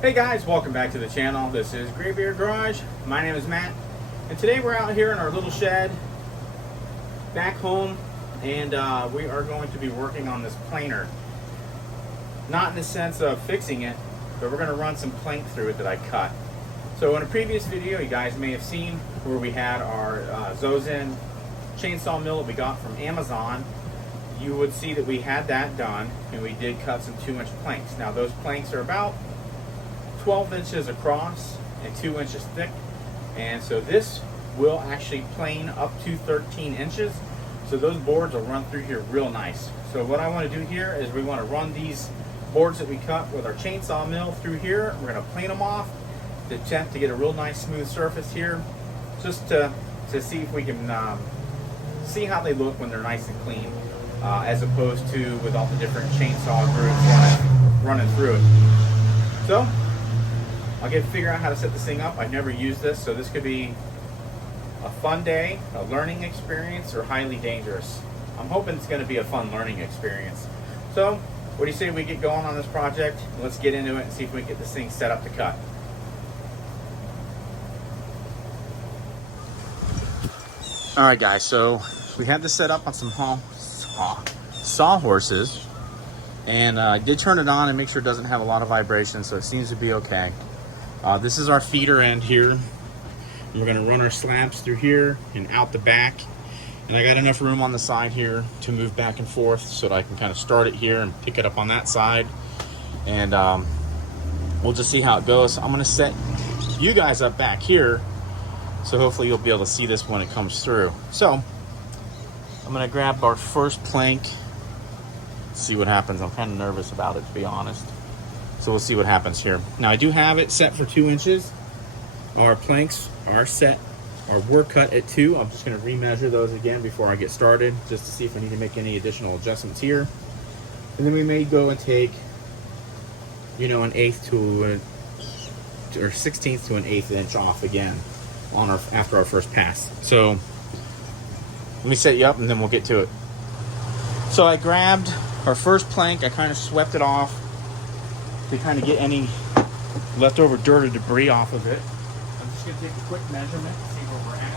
Hey guys, welcome back to the channel. This is Graybeard Garage. My name is Matt, and today we're out here in our little shed back home, and we are going to be working on this planer. Not in the sense of fixing it, but we're going to run some plank through it that I cut. So in a previous video, you guys may have seen where we had our Zozen chainsaw mill that we got from Amazon. You would see that we had that done, and we did cut some 2-inch planks. Now those planks are about 12 inches across and 2 inches thick, and so this will actually plane up to 13 inches, so those boards will run through here real nice. So what I want to do here is we want to run these boards that we cut with our chainsaw mill through here. We're going to plane them off to attempt to get a real nice smooth surface here, just to see if we can see how they look when they're nice and clean, as opposed to with all the different chainsaw grooves running through it. So I'll get to figure out how to set this thing up. I've never used this, so this could be a fun day, a learning experience, or highly dangerous. I'm hoping it's going to be a fun learning experience. So, what do you say we get going on this project? Let's get into it and see if we can get this thing set up to cut. Alright guys, so we had this set up on some sawhorses, and I did turn it on and make sure it doesn't have a lot of vibration, so it seems to be okay. This is our feeder end here. And we're going to run our slabs through here and out the back. And I got enough room on the side here to move back and forth so that I can kind of start it here and pick it up on that side. And we'll just see how it goes. I'm going to set you guys up back here, so hopefully you'll be able to see this when it comes through. So I'm going to grab our first plank, see what happens. I'm kind of nervous about it, to be honest. So we'll see what happens here. Now I do have it set for 2 inches. Our planks are set, or were cut at 2. I'm just going to remeasure those again before I get started, just to see if I need to make any additional adjustments here. And then we may go and take, you know, an 1/8 to or 1/16 to an 1/8 inch off again on our after our first pass. So let me set you up and then we'll get to it. So I grabbed our first plank. I kind of swept it off to kind of get any leftover dirt or debris off of it. I'm just going to take a quick measurement to see where we're at.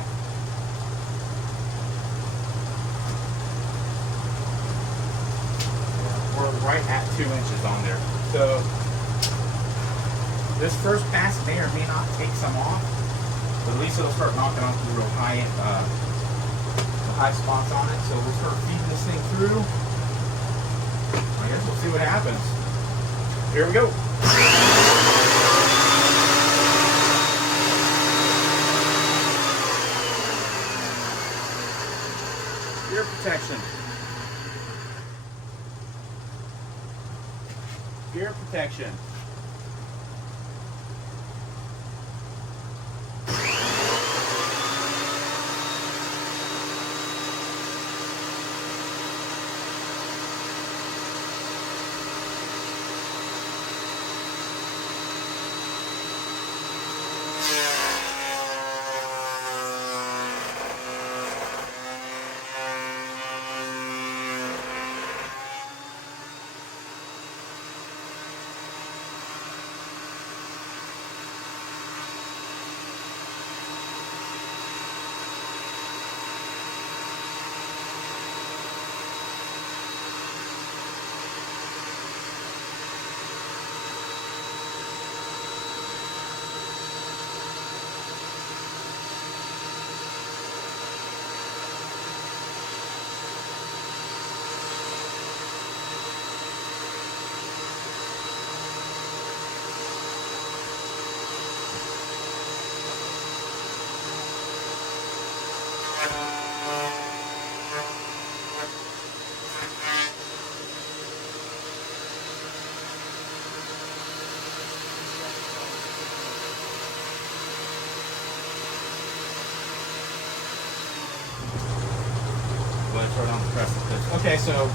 We're right at 2 inches on there. So this first pass may or may not take some off, but at least it'll start knocking off the real high spots on it. So we'll start feeding this thing through. I guess we'll see what happens. Here we go. Ear protection. Ear protection. Right on the precipice. Okay, so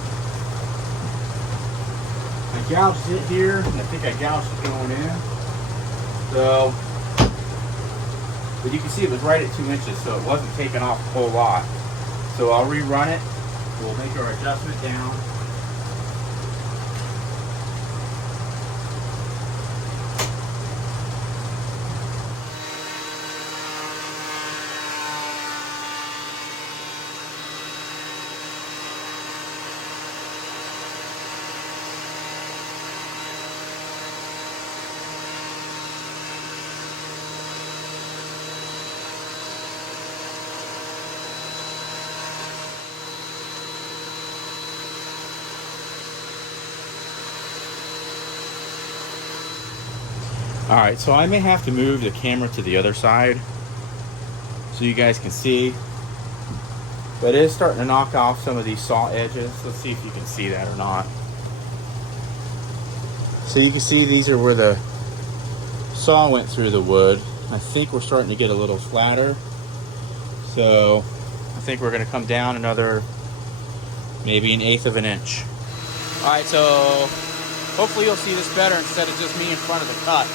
I gouged it here, and I think I gouged it going in. So, but you can see it was right at 2 inches, so it wasn't taking off a whole lot. So I'll rerun it. We'll make our adjustment down. All right, so I may have to move the camera to the other side so you guys can see. But it is starting to knock off some of these saw edges. Let's see if you can see that or not. So you can see these are where the saw went through the wood. I think we're starting to get a little flatter. So I think we're gonna come down another, maybe 1/8 of an inch. All right, so hopefully you'll see this better instead of just me in front of the cut.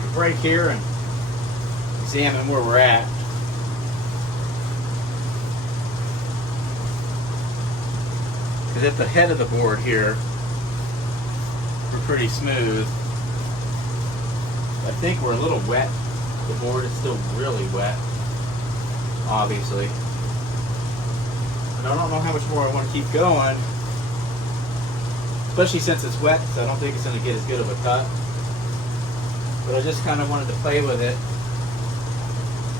take a break here and examine where we're at. Because at the head of the board here, we're pretty smooth. I think we're a little wet. The board is still really wet, obviously. And I don't know how much more I want to keep going, especially since it's wet, so I don't think it's going to get as good of a cut. But I just kind of wanted to play with it,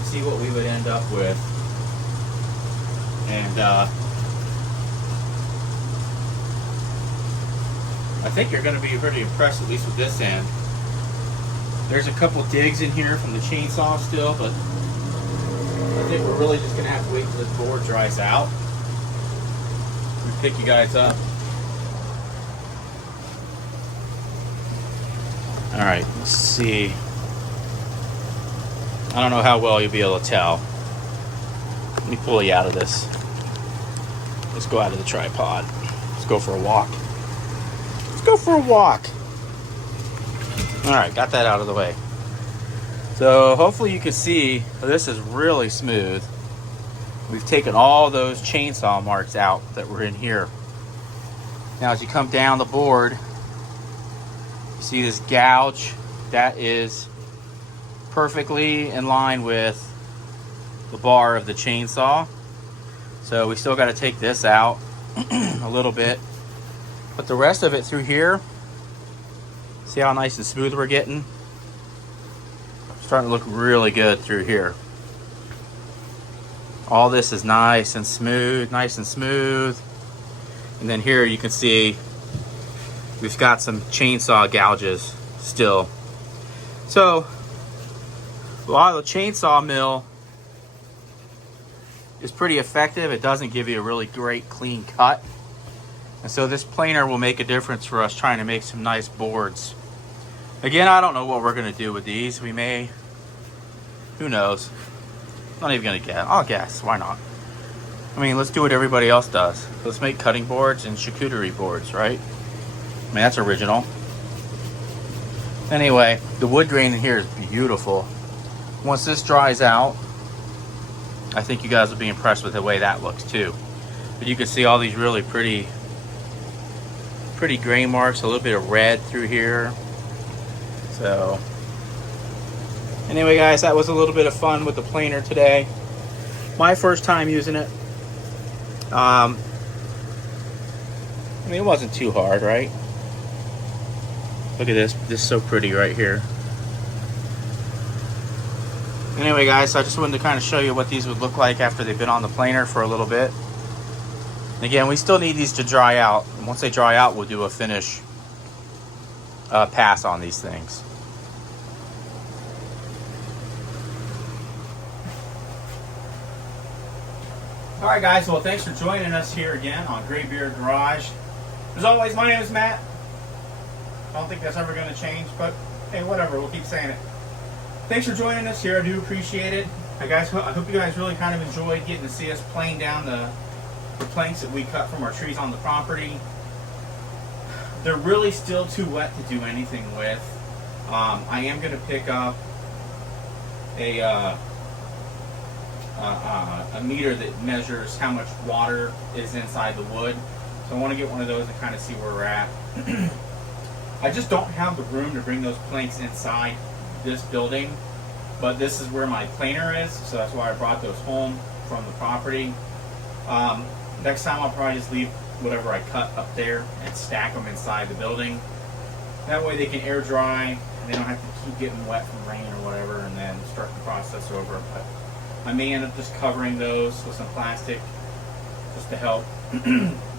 see what we would end up with. And I think you're going to be pretty impressed, at least with this end. There's a couple digs in here from the chainsaw still, but I think we're really just going to have to wait until this board dries out. Let me pick you guys up. Alright, let's see. I don't know how well you'll be able to tell. Let me pull you out of this. Let's go out of the tripod. Let's go for a walk. Let's go for a walk. Alright, got that out of the way. So hopefully you can see this is really smooth. We've taken all those chainsaw marks out that were in here. Now as you come down the board, you see this gouge. That is perfectly in line with the bar of the chainsaw. So we still got to take this out a little bit. But the rest of it through here, see how nice and smooth we're getting? Starting to look really good through here. All this is nice and smooth, nice and smooth. And then here you can see we've got some chainsaw gouges still. So while the chainsaw mill is pretty effective, it doesn't give you a really great clean cut. And so this planer will make a difference for us trying to make some nice boards. Again, I don't know what we're gonna do with these. We may, who knows? Not even gonna guess. I'll guess, why not? I mean, let's do what everybody else does. Let's make cutting boards and charcuterie boards, right? I mean, that's original. Anyway, the wood grain in here is beautiful. Once this dries out, I think you guys will be impressed with the way that looks too. But you can see all these really pretty grain marks, a little bit of red through here. So anyway guys, that was a little bit of fun with the planer today. My first time using it. I mean, it wasn't too hard, right? Look at this. This is so pretty right here. Anyway guys, I just wanted to kind of show you what these would look like after they've been on the planer for a little bit. And again, we still need these to dry out. And once they dry out, we'll do a finish pass on these things. Alright guys, well thanks for joining us here again on Graybeard Garage. As always, my name is Matt. I don't think that's ever going to change, but hey, whatever, we'll keep saying it. Thanks for joining us here, I do appreciate it. I hope you guys really kind of enjoyed getting to see us plane down the planks that we cut from our trees on the property. They're really still too wet to do anything with. I am going to pick up a meter that measures how much water is inside the wood. So I want to get one of those and kind of see where we're at. I just don't have the room to bring those planks inside this building, but this is where my planer is, so that's why I brought those home from the property. Next time I'll probably just leave whatever I cut up there and stack them inside the building. That way they can air dry and they don't have to keep getting wet from rain or whatever and then start the process over. But I may end up just covering those with some plastic just to help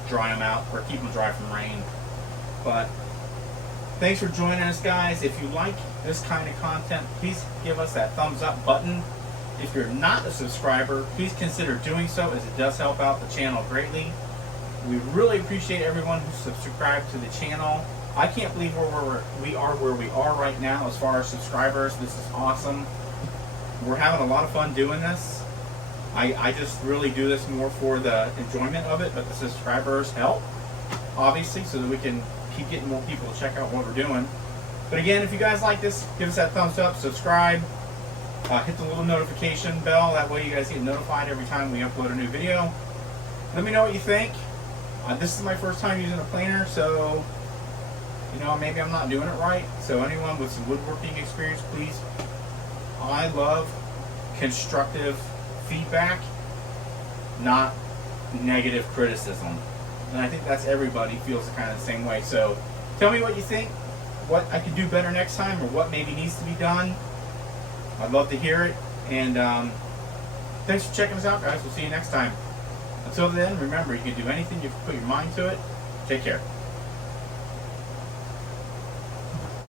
dry them out or keep them dry from rain. But thanks for joining us guys. If you like this kind of content, please give us that thumbs up button. If you're not a subscriber, please consider doing so, as it does help out the channel greatly. We really appreciate everyone who subscribed to the channel. I can't believe we are where we are right now as far as subscribers. This is awesome. We're having a lot of fun doing this. I just really do this more for the enjoyment of it, but the subscribers help, obviously, so that we can keep getting more people to check out what we're doing. But again, if you guys like this, give us that thumbs up, subscribe, hit the little notification bell. That way you guys get notified every time we upload a new video. Let me know what you think. This is my first time using a planer, so maybe I'm not doing it right. So anyone with some woodworking experience, please. I love constructive feedback, not negative criticism. And I think that's everybody feels kind of the same way. So tell me what you think, what I could do better next time, or what maybe needs to be done. I'd love to hear it. And thanks for checking us out, guys. We'll see you next time. Until then, remember, you can do anything you put your mind to it. Take care.